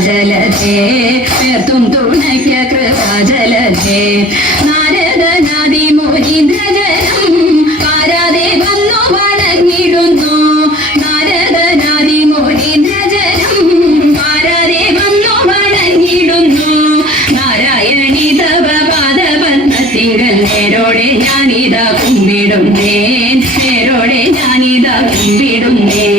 കൃപാജലധേ പേർത്തും തുണയ്ക്ക കൃപാജലധേ നാരദനാദി മുനീന്ദ്രജനം പാരാതെ വന്നു വണങ്ങിടുന്നു നാരദനാദി മുനീന്ദ്രജനം പാരാതെ വന്നു വണങ്ങിടുന്നു നാരായണി തവ പാദപത്മത്തിങ്കൽ നേരോടെ ഞാനിതാ കുമ്പിടുന്നേ നേരോടെ ഞാനിതാ കുമ്പിടുന്നേ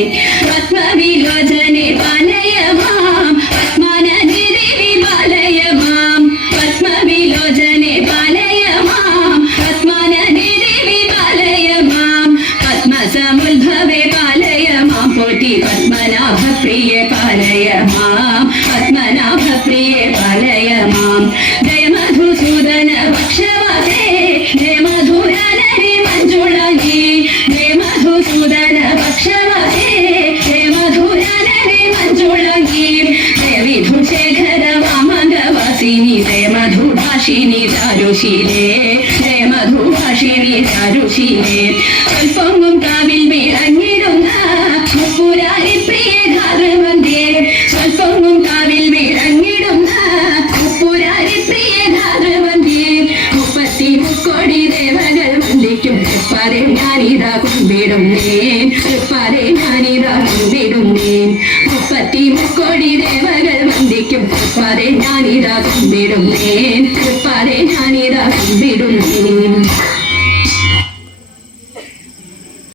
പത്മവിലോചനെ പാലയമാം പത്മനഗിരി പാലയമാം പത്മവിലോചനെ പാലയമാം പത്മനഗിരി പാലയമാം പത്മസമുദ്ഭവേ പാലയമാം പോറ്റി പത്മനാഭപ്രിയെ പാലയമാം പത്മനാഭപ്രിയെ പാലയമാം ജയ മധുസൂദന പക്ഷവാസേ ജയ മധുരനരി മഞ്ജുളനീ ജയ മധുസൂദന പക്ഷവാസേ ജയ മധുരനരി മഞ്ജുളനീ ജയ വിധുശേഖര വാമംഗവാസിനി ജയ മധുഭാഷിണി ചാരുശീലേ ജയ മധുഭാഷിണി ചാരുശീലേ സ്വൽപ്പൊങ്ങും കാവിൽ വിളങ്ങിടുന്ന മുപ്പുരാരി പ്രിയ ധാരവന്തേ സ്വൽപ്പൊങ്ങും കാവിൽ വിളങ്ങിടുന്ന മുപ്പുരാരി പ്രിയ ധാരവന്തേ മുപ്പത്തി മുക്കോടി ദേവകൾ വന്ദിക്കും തൃപ്പാരെ ഞാനിതാ കുമ്പിടുന്നേ തൃപ്പാരെ ഞാനിതാ കുമ്പിടുന്നേ മുപ്പത്തി മുക്കോടി ദേവകൾ വന്ദിക്കും തൃപ്പാരെ ഞാനിതാ കുമ്പിടുന്നേ തൃപ്പാരെ ഞാനിതാ കുമ്പിടുന്നേ